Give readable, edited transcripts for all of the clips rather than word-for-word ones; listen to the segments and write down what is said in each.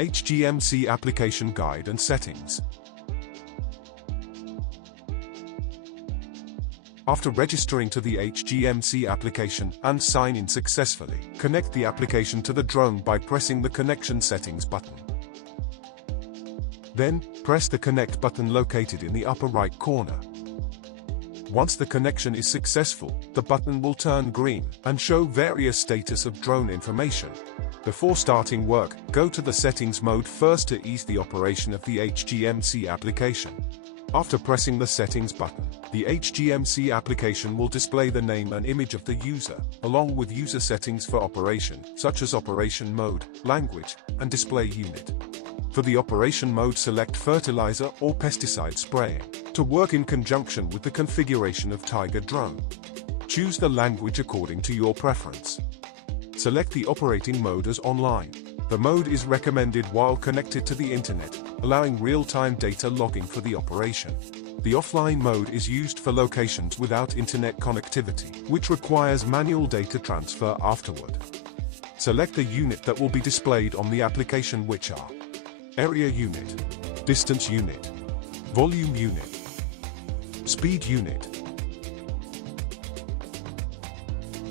HGMC Application Guide and Settings. After registering to the HGMC application and sign in successfully, connect the application to the drone by pressing the Connection Settings button. Then, press the Connect button located in the upper right corner. Once the connection is successful, the button will turn green and show various status of drone information. Before starting work, go to the Settings mode first to ease the operation of the HGMC application. After pressing the Settings button, the HGMC application will display the name and image of the user, along with user settings for operation, such as operation mode, language, and display unit. For the operation mode, select fertilizer or pesticide spraying, to work in conjunction with the configuration of Tiger drone. Choose the language according to your preference. Select the operating mode as online. The mode is recommended while connected to the internet, allowing real-time data logging for the operation. The offline mode is used for locations without internet connectivity, which requires manual data transfer afterward. Select the unit that will be displayed on the application, which are Area Unit, Distance Unit, Volume Unit, Speed Unit.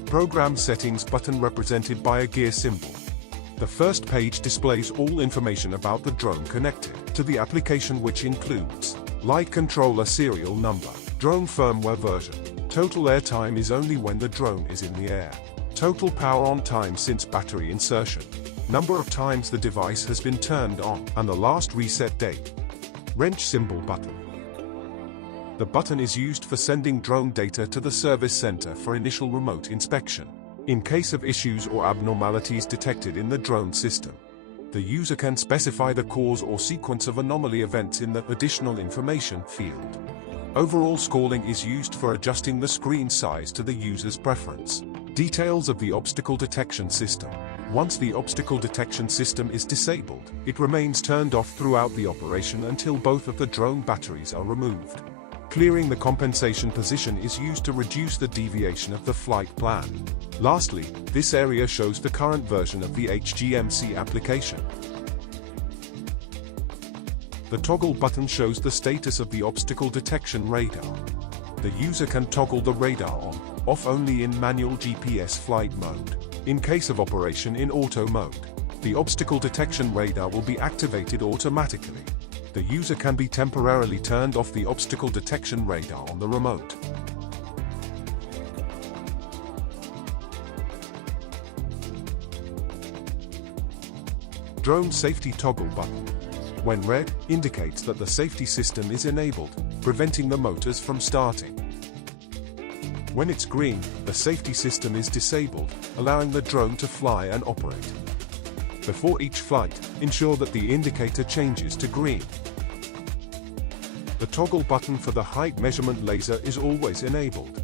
Program Settings button represented by a gear symbol. The first page displays all information about the drone connected to the application, which includes light controller serial number, drone firmware version, total airtime is only when the drone is in the air, total power on time since battery insertion, number of times the device has been turned on, and the last reset date. Wrench symbol button. The button is used for sending drone data to the service center for initial remote inspection. In case of issues or abnormalities detected in the drone system, the user can specify the cause or sequence of anomaly events in the Additional Information field. Overall scaling is used for adjusting the screen size to the user's preference. Details of the obstacle detection system. Once the obstacle detection system is disabled, it remains turned off throughout the operation until both of the drone batteries are removed. Clearing the compensation position is used to reduce the deviation of the flight plan. Lastly, this area shows the current version of the HGMC application. The toggle button shows the status of the obstacle detection radar. The user can toggle the radar on, off only in manual GPS flight mode. In case of operation in auto mode, the obstacle detection radar will be activated automatically. The user can be temporarily turned off the obstacle detection radar on the remote. Drone safety toggle button. When red, indicates that the safety system is enabled, preventing the motors from starting. When it's green, the safety system is disabled, allowing the drone to fly and operate. Before each flight, ensure that the indicator changes to green. The toggle button for the height measurement laser is always enabled.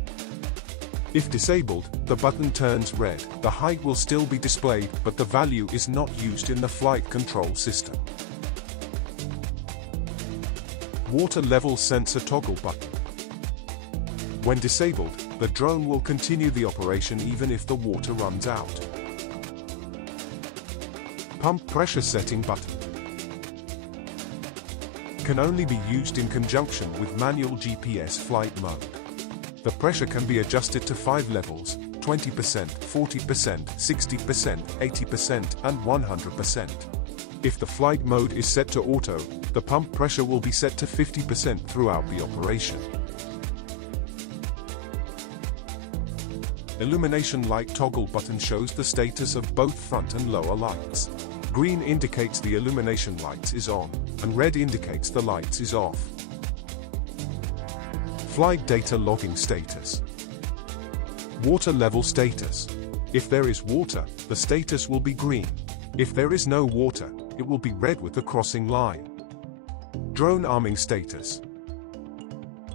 If disabled, the button turns red. The height will still be displayed, but the value is not used in the flight control system. Water level sensor toggle button. When disabled, the drone will continue the operation even if the water runs out. Pump pressure setting button. Can only be used in conjunction with manual GPS flight mode. The pressure can be adjusted to 5 levels: 20%, 40%, 60%, 80%, and 100%. If the flight mode is set to auto, the pump pressure will be set to 50% throughout the operation. Illumination light toggle button shows the status of both front and lower lights. Green indicates the illumination lights is on, and red indicates the lights is off. Flight data logging status. Water level status. If there is water, the status will be green. If there is no water, it will be red with the crossing line. Drone arming status.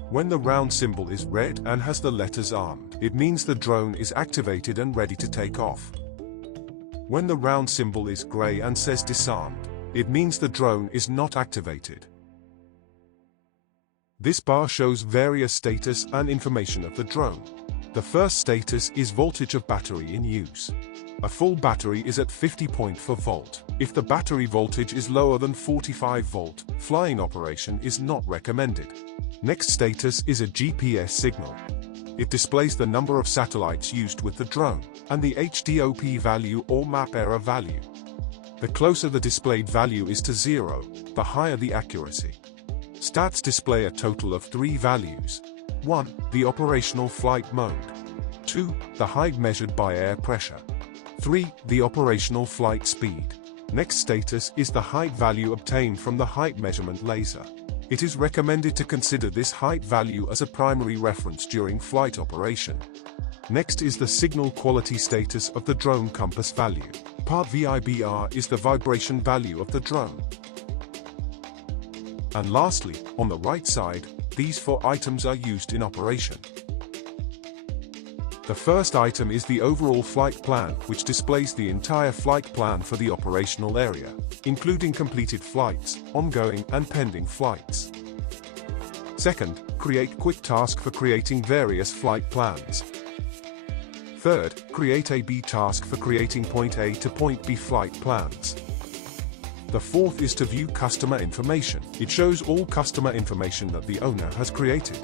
When the round symbol is red and has the letters armed, it means the drone is activated and ready to take off. When the round symbol is gray and says disarmed, it means the drone is not activated. This bar shows various status and information of the drone. The first status is voltage of battery in use. A full battery is at 50.4 volt. If the battery voltage is lower than 45 volt, flying operation is not recommended. Next status is a GPS signal. It displays the number of satellites used with the drone, and the HDOP value or map error value. The closer the displayed value is to 0, the higher the accuracy. Stats display a total of 3 values. 1. The operational flight mode. 2. The height measured by air pressure. 3. The operational flight speed. Next status is the height value obtained from the height measurement laser. It is recommended to consider this height value as a primary reference during flight operation. Next is the signal quality status of the drone compass value. Part VIBR is the vibration value of the drone. And lastly, on the right side, these 4 items are used in operation. The first item is the overall flight plan, which displays the entire flight plan for the operational area, including completed flights, ongoing and pending flights. Second, create quick task for creating various flight plans. Third, create a B task for creating point A to point B flight plans. The fourth is to view customer information. It shows all customer information that the owner has created.